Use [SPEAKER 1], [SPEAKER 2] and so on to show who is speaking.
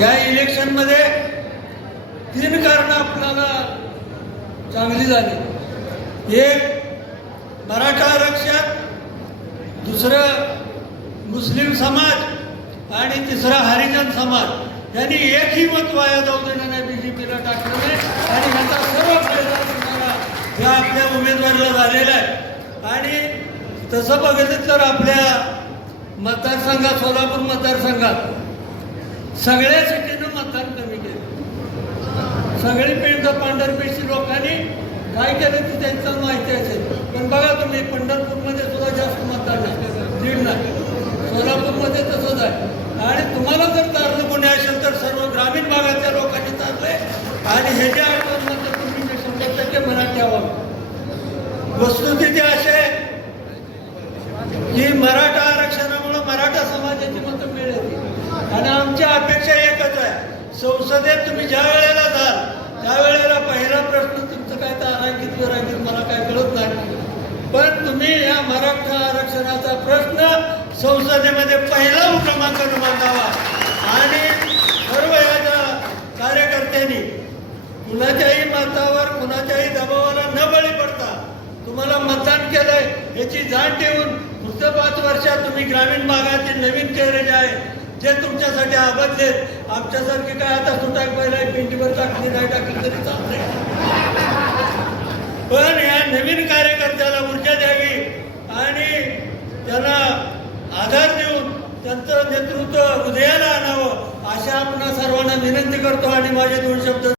[SPEAKER 1] या इलेक्शनमध्ये तीन कारणं आपल्याला चांगली झाली. एक मराठा आरक्षण दुसरं मुस्लिम समाज आणि तिसरा हरिजन समाज. यांनी एकही मत वाया जाऊ देणार नाही बी जे पीला टाकलं नाही आणि ह्याचा सर्व फायदा तुम्हाला या आपल्या उमेदवाराला झालेला आहे. आणि तसं बघितलं तर आपल्या मतदारसंघात सोलापूर मतदारसंघात सगळ्या सिटीनं मतदान कमी केलं. सगळी पेंड पांढरपेशी लोकांनी काय केलं ते त्यांचं माहिती असेल. पण बघा तुम्ही पंढरपूरमध्ये सुद्धा जास्त मतदान दीड नाही सोलापूरमध्ये तसंच आहे. आणि तुम्हाला जर तारलं कोणी असेल तर सर्व ग्रामीण भागातल्या लोकांनी तारले आणि हे जे आठवण तर तुम्ही ते शंभर टक्के मनात ठेवावं. वस्तुस्थिती अशी आहे की मराठा आरक्षणामुळे मराठा समाजाची मतं आमची अपेक्षा एकच आहे. संसदेत तुम्ही ज्या वेळेला जाल त्यावेळेला पहिला प्रश्न तुमचं काय तारांकित विरांकित मला काय कळत नाही. पण तुम्ही या मराठा आरक्षणाचा प्रश्न संसदेमध्ये पहिला क्रमांकानं मांडावा आणि सर्व या कार्यकर्त्यांनी कुणाच्याही मतावर कुणाच्याही दबावाला न बळी पडता तुम्हाला मतदान केलंय याची जाण ठेवून पुढच्या पाच वर्षात तुम्ही ग्रामीण भागातील नवीन चेहरे जे आहेत जे तुमच्यासाठी आबदले आमच्यासारखे काय आता सुटाक पहिला पिंडीवर टाकली नाही टाकली तरी चालते पण या नवीन कार्यकर्त्याला ऊर्जा द्यावी आणि त्यांना आधार देऊन त्यांचं नेतृत्व हृदयाला आणावं अशा आपण सर्वांना विनंती करतो आणि माझे दोन शब्द